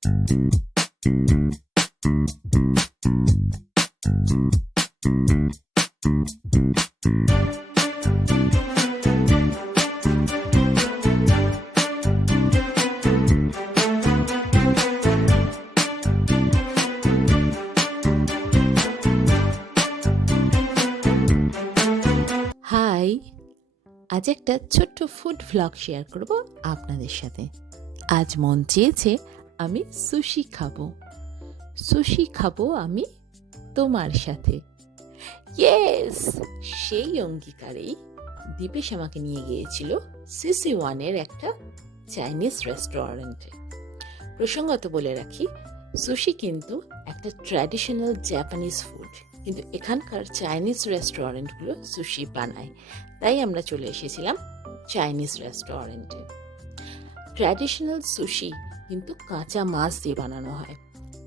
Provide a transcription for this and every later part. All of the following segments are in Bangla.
হাই, আজ একটা ছোট্ট ফুড ভ্লগ শেয়ার করব আপনাদের সাথে। আজ মন চেয়েছে আমি সুশি খাবো। সুশি খাবো আমি তোমার সাথে। ইয়েস! সেই অঙ্গীকারেই দীপেশ আমাকে নিয়ে গিয়েছিল CC1-এর একটা চাইনিজ রেস্টুরেন্টে। প্রসঙ্গত বলে রাখি, সুশি কিন্তু একটা ট্র্যাডিশনাল জাপানিজ ফুড, কিন্তু এখানকার চাইনিজ রেস্টুরেন্টগুলো সুশি বানায়, তাই আমরা চলে এসেছিলাম চাইনিজ রেস্টুরেন্টে। ট্র্যাডিশনাল সুশি কিন্তু কাঁচা মাছ দিয়ে বানানো হয়।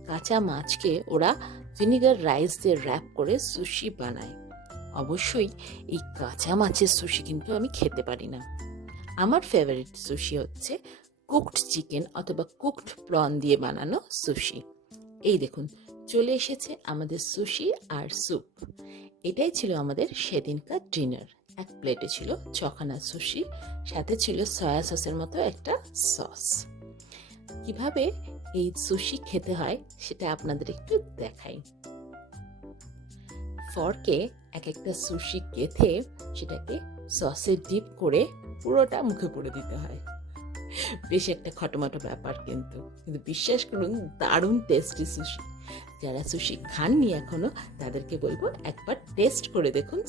কাঁচা মাছকে ওরা ভিনিগার রাইস দিয়ে র্যাপ করে সুশি বানায়। অবশ্যই এই কাঁচা মাছের সুশি কিন্তু আমি খেতে পারি না। আমার ফেভারিট সুশি হচ্ছে কুকড চিকেন অথবা কুকড প্রন দিয়ে বানানো সুশি। এই দেখুন, চলে এসেছে আমাদের সুশি আর স্যুপ। এটাই ছিল আমাদের সেদিনকার ডিনার। এক প্লেটে ছিল 6খানা সুশি, সাথে ছিল সয়া সসের মতো একটা সস। কিভাবে এই সুশি খেতে হয় সেটা আপনাদের একটু দেখাই। ফর্কে এক একটা সুশি গেথে সেটাকে সসে ডিপ করে পুরোটা মুখে পুরে দিতে হয়। বেশ একটা খটোমটো ব্যাপার, কিন্তু বিশ্বাস করুন, দারুণ টেস্টি সুশি। যারা সুশি খাননি এখনো, তাদেরকে বলবো একবার টেস্ট করে দেখুন